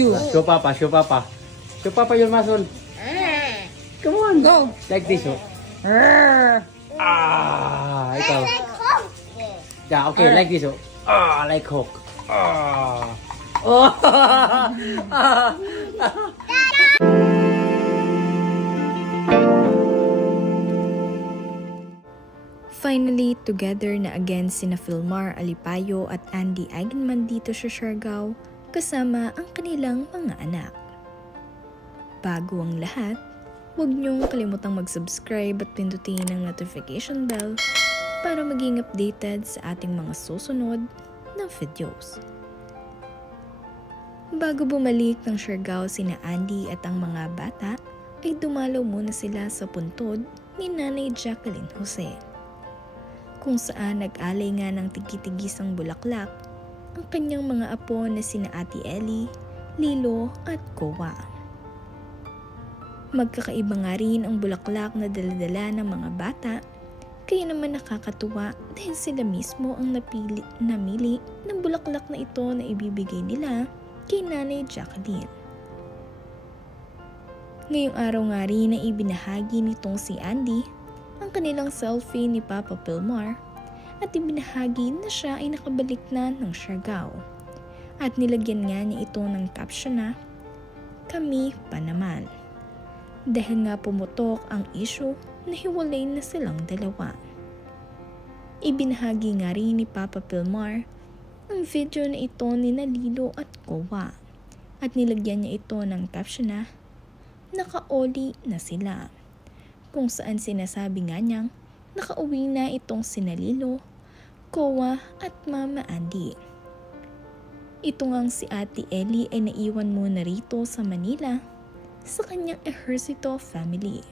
Show Papa, show Papa. Show Papa your muscle. Come on, go. Like this, oh. Ikaw. Yeah, okay, like this, oh. Like Hulk. Finally, together na again sina Filmar Alipayo at Andy Eigenman dito sa Siargao kasama ang kanilang mga anak. Bago ang lahat, huwag niyong kalimutang mag-subscribe at pindutin ang notification bell para maging updated sa ating mga susunod na videos. Bago bumalik ng Siargao sina Andy at ang mga bata, ay dumalaw muna sila sa puntod ni Nanay Jacqueline Jose, kung saan nag-alay nga ng tigitigisang bulaklak ang kanyang mga apo na sina Ate Ellie, Lilo at Kowa. Magkakaiba nga rin ang bulaklak na daladala ng mga bata, kaya naman nakakatuwa dahil sila mismo ang namili ng bulaklak na ito na ibibigay nila kay Nanay Jacqueline. Ngayong araw nga rin na ibinahagi nitong si Andy ang kanilang selfie ni Papa Filmar at ibinahagi na siya ay nakabalik na ng Siargao. At nilagyan nga niya ito ng caption na, "Kami pa naman." Dahil nga pumutok ang issue na hiwalay na silang dalawa. Ibinahagi nga rin ni Papa Filmar ang video na ito ni Lilo at Kowa at nilagyan niya ito ng caption na, "Nakaoli na sila." Kung saan sinasabi nga niyang nakauwi na itong sina Lilo, Kowa at Mama Andy. Ito ngang si Ate Ellie ay naiwan muna rito sa Manila sa kanyang Ejercito family.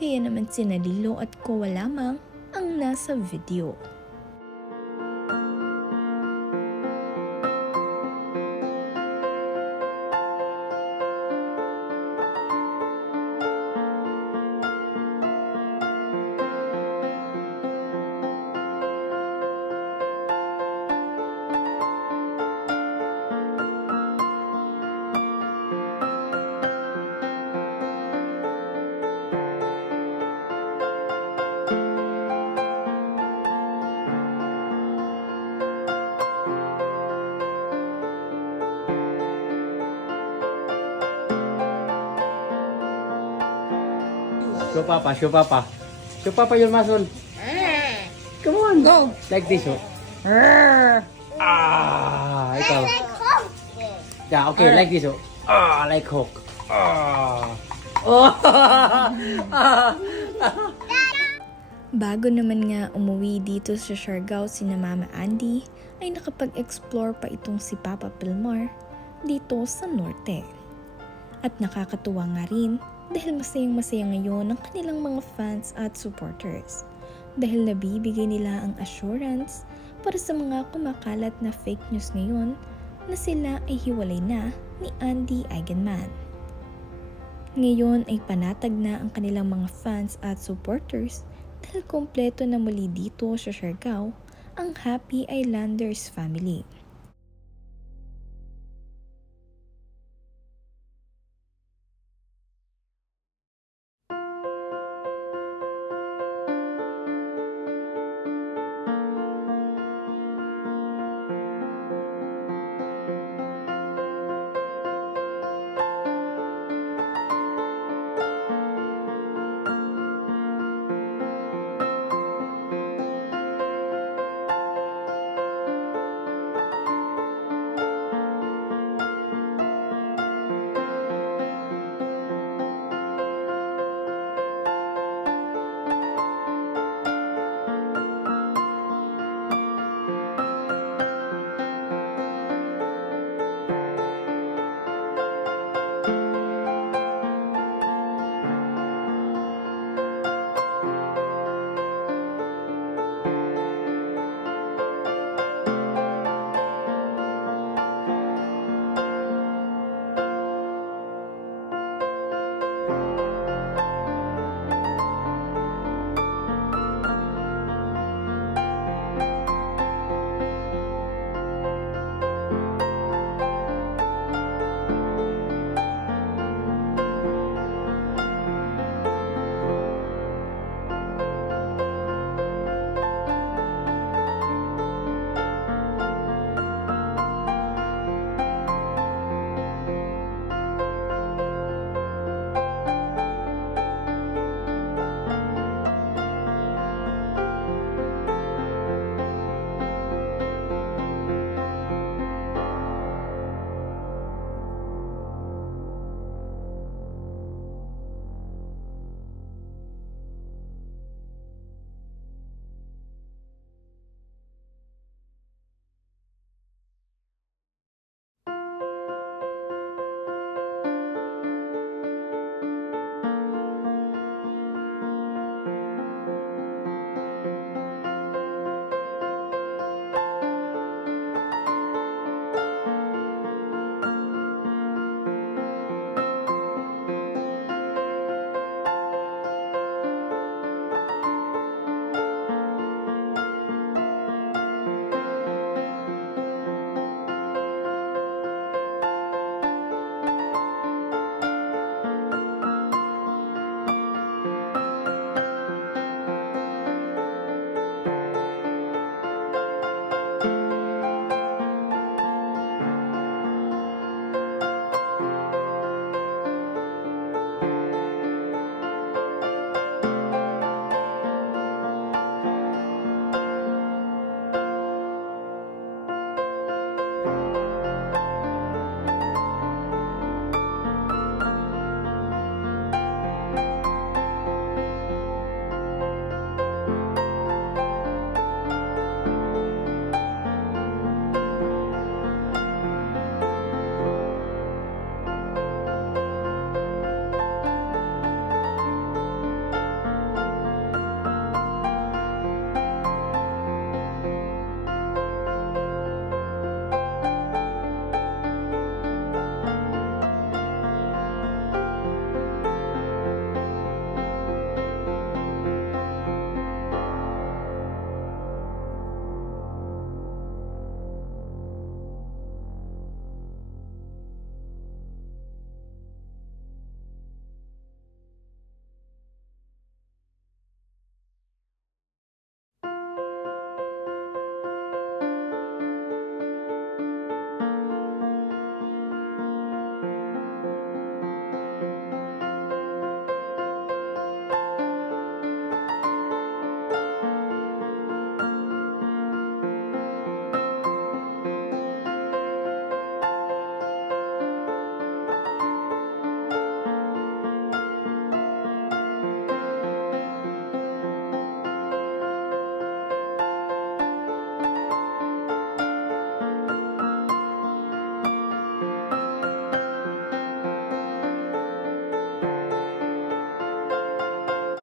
Kaya naman sina Lilo at Kowa lamang ang nasa video. Show Papa, show Papa. Show Papa your muscle. Come on, go. Like this, oh. Ikaw. Yeah, okay, like this, oh. Like Hulk. Bago naman nga umuwi dito sa Siargao sina Mama Andy, ay nakapag-explore pa itong si Papa Filmar dito sa Norte. At nakakatuwa nga rin dahil masayang-masaya ngayon ang kanilang mga fans at supporters dahil nabibigay nila ang assurance para sa mga kumakalat na fake news ngayon na sila ay hiwalay na ni Andy Eigenman. Ngayon ay panatag na ang kanilang mga fans at supporters dahil kompleto na muli dito sa Siargao ang Happy Islanders family.